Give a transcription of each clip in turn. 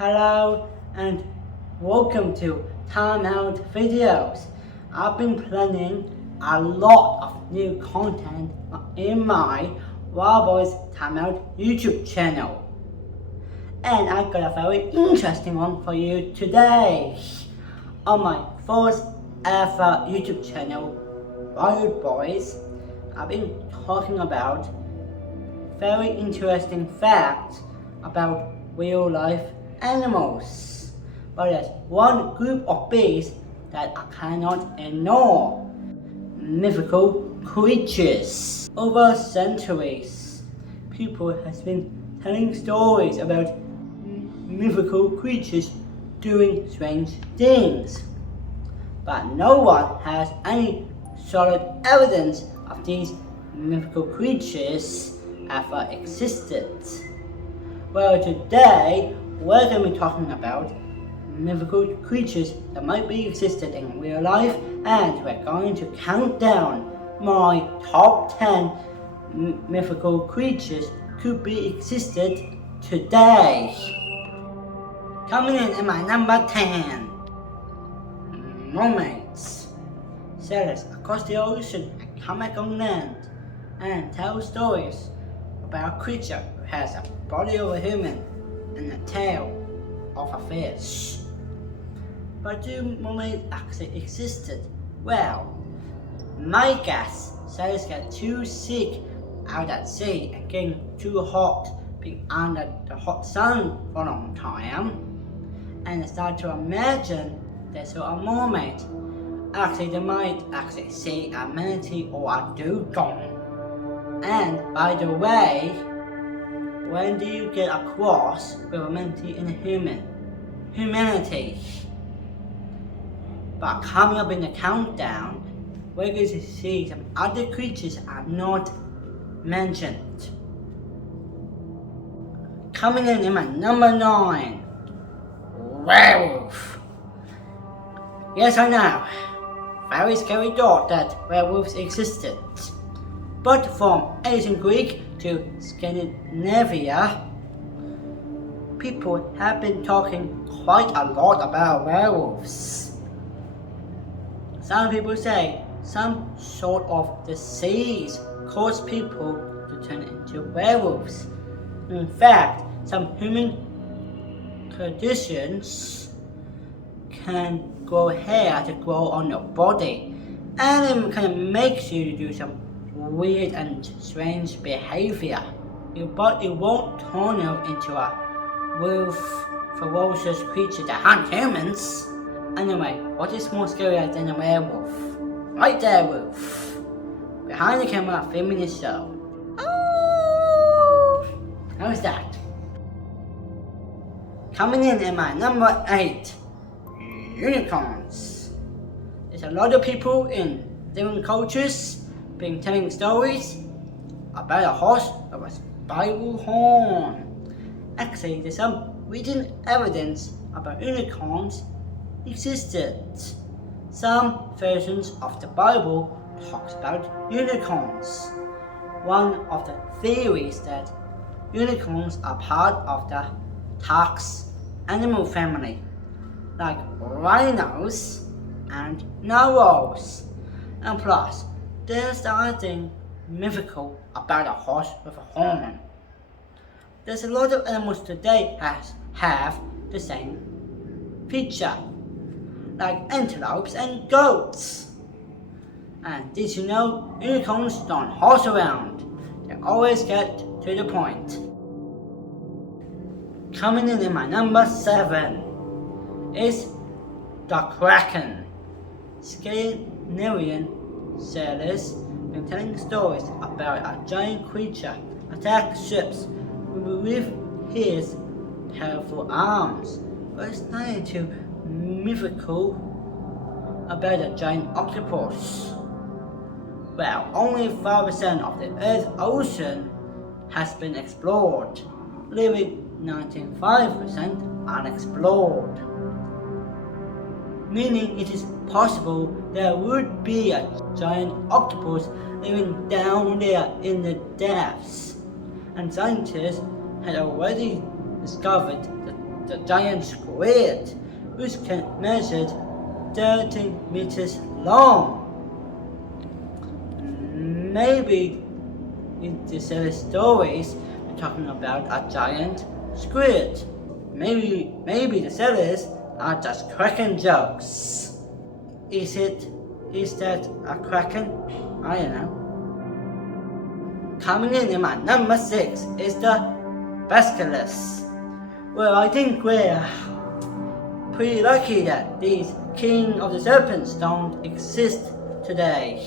Hello and welcome to Time Out videos. I've been planning a lot of new content in my Wildboys Time Out YouTube channel. And I've got a very interesting one for you today. On my first ever YouTube channel, Wildboys, I've been talking about very interesting facts about real life animals. But there's one group of beasts that I cannot ignore. Mythical creatures. Over centuries, people have been telling stories about mythical creatures doing strange things. But no one has any solid evidence of these mythical creatures ever existed. Well, today we're going to be talking about mythical creatures that might be existed in real life, and we're going to count down my top 10 mythical creatures could be existed today. Coming in my number 10, mermaids. Sailors across the ocean and come back on land and tell stories about a creature who has a body of a human and a tail of a fish. But do mermaids actually existed? Well, my guess, sailors get too sick out at sea and getting too hot being under the hot sun for a long time, and they start to imagine they saw a mermaid. Actually, they might actually see a manatee or a dugong. And by the way, when do you get across with a manatee and a human? Humanity. But coming up in the countdown, we're going to see some other creatures are not mentioned. Coming in my number 9, werewolf. Yes, I know, very scary thought that werewolves existed. But from ancient Greek to Scandinavia, people have been talking quite a lot about werewolves. Some people say some sort of disease caused people to turn into werewolves. In fact, some human conditions can grow hair to grow on your body, and it kind of makes you do some weird and strange behavior. Your body won't turn you into a wolf, ferocious creature that hunt humans. Anyway, what is more scarier than a werewolf? Right there, Wolf. Behind the camera, filming the show. Oh! How's that? Coming in at my number 8, unicorns. There's a lot of people in different cultures been telling stories about a horse with a spiral horn. Actually, there's some written evidence about unicorns existed. Some versions of the Bible talks about unicorns. One of the theories that unicorns are part of the tax animal family, like rhinos and narwhals. And plus, there's something mythical about a horse with a horn. There's a lot of animals today have the same feature, like antelopes and goats. And did you know unicorns don't horse around? They always get to the point. Coming in at my number 7 is the Kraken. Scandinavian sailors been telling stories about a giant creature attack ships with his powerful arms. But it's nothing too mythical about a giant octopus. Well, only 5% of the Earth's ocean has been explored, leaving 95% unexplored. Meaning it is possible there would be a giant octopus living down there in the depths, and scientists had already discovered the the giant squid, which can measure 13 meters long. Maybe in the series stories we're talking about a giant squid. Maybe the series are just Kraken jokes. Is that a Kraken? I don't know. Coming in my number 6 is the Vasculus. Well, I think we're pretty lucky that these king of the serpents don't exist today.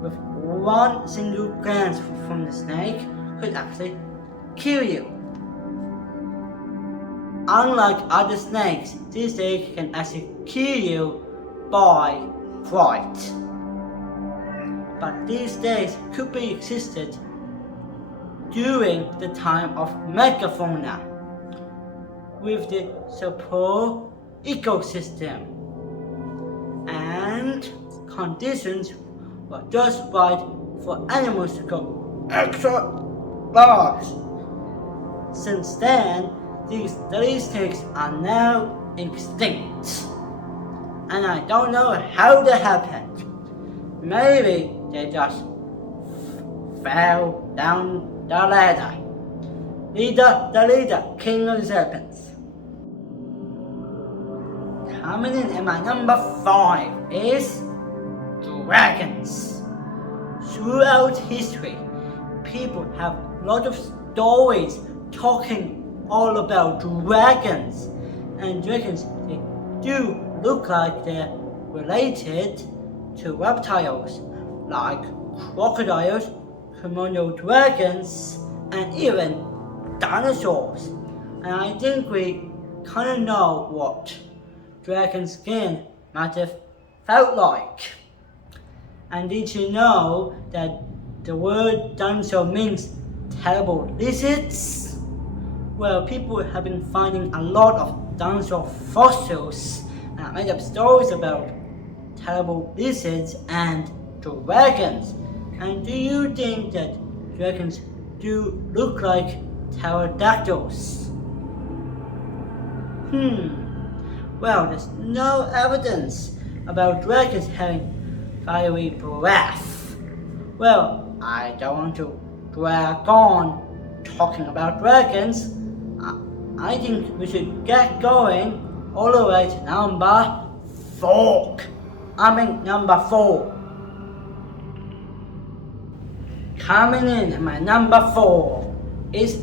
With one single glance from the snake could actually kill you. Unlike other snakes, this snake can actually kill you by fright. But these days could be existed during the time of megafauna with the support ecosystem, and conditions were just right for animals to go extra large. Since then, these snakes are now extinct, and I don't know how that happened. Maybe they just fell down the ladder. The leader, king of the serpents. Coming in at my number 5 is dragons. Throughout history, people have a lot of stories talking all about dragons. And dragons, they do look like they're related to reptiles like crocodiles, Komodo dragons, and even dinosaurs. And I think we kind of know what dragon skin might have felt like. And did you know that the word dinosaur means terrible lizards? Well, people have been finding a lot of dinosaur fossils and made up stories about terrible lizards and dragons. And do you think that dragons do look like pterodactyls? Well, there's no evidence about dragons having fiery breath. Well, I don't want to drag on talking about dragons. I think we should get going all the way to number 4. Number 4. Coming in at my number 4 is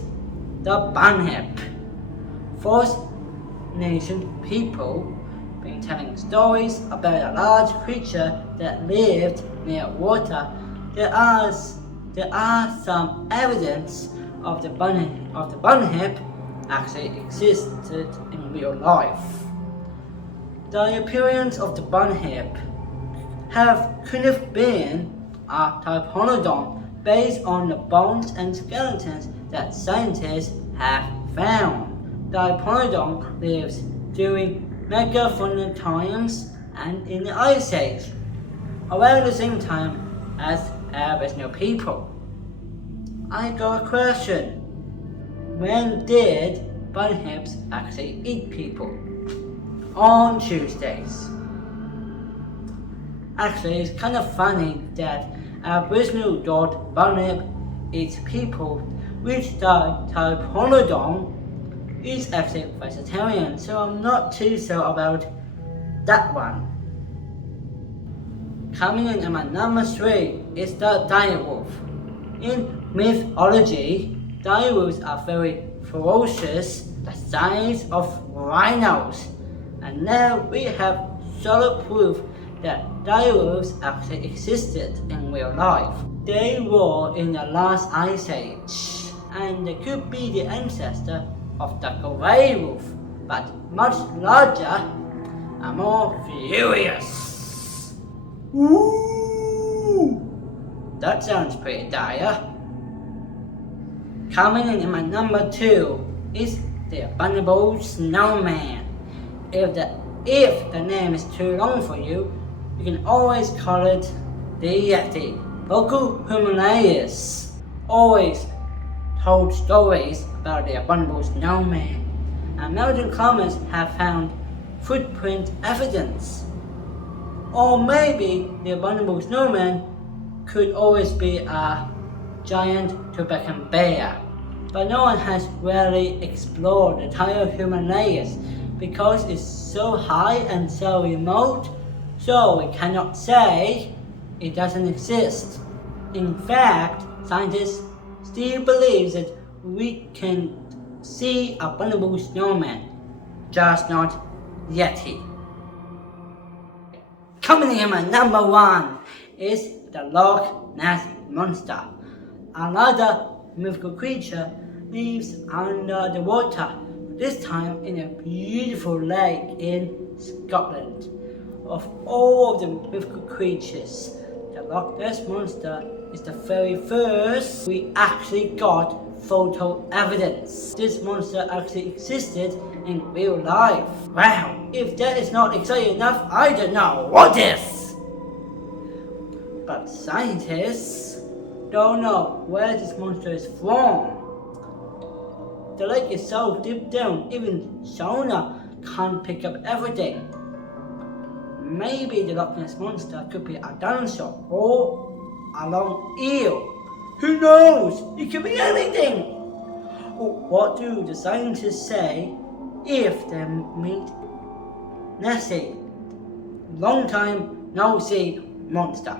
the bunyip. First Nation people been telling stories about a large creature that lived near water. There are some evidence of the bunyip actually existed in real life. The appearance of the bunyip could have been a typolodon based on the bones and skeletons that scientists have found. Direwolves lives during megafauna times and in the Ice Age, around the same time as Aboriginal people. I got a question. When did bunyips actually eat people? On Tuesdays. Actually, it's kind of funny that Aboriginal dog bunyip eats people, which the typolodon is actually vegetarian, so I'm not too sure about that one. Coming in at my number 3 is the direwolf. In mythology, direwolves are very ferocious, the size of rhinos, and now we have solid proof that direwolves actually existed in real life. They were in the last Ice Age, and they could be the ancestor of the werewolf, but much larger and more furious. Ooh, that sounds pretty dire. Coming in at my number 2 is the abominable snowman. If the name is too long for you, you can always call it the Yeti. Local Himalayas always told stories about the abominable snowman. and mountain climbers have found footprint evidence. Or maybe the abominable snowman could always be a giant Tibetan bear. But no one has really explored the entire Himalayas because it's so high and so remote, so we cannot say it doesn't exist. In fact, scientists still believe that we can see abominable snowman, just not Yeti. Coming in at number 1 is the Loch Ness monster. Another mythical creature lives under the water, this time in a beautiful lake in Scotland. Of all of the mythical creatures, the Loch Ness monster is the very first we actually got photo evidence. This monster actually existed in real life. Wow, if that is not exciting enough, I don't know what is! But scientists don't know where this monster is from. The lake is so deep down, even sonar can't pick up everything. Maybe the Loch Ness monster could be a dinosaur or a long eel. Who knows? It could be anything. What do the scientists say if they meet Nessie? Long time no see monster.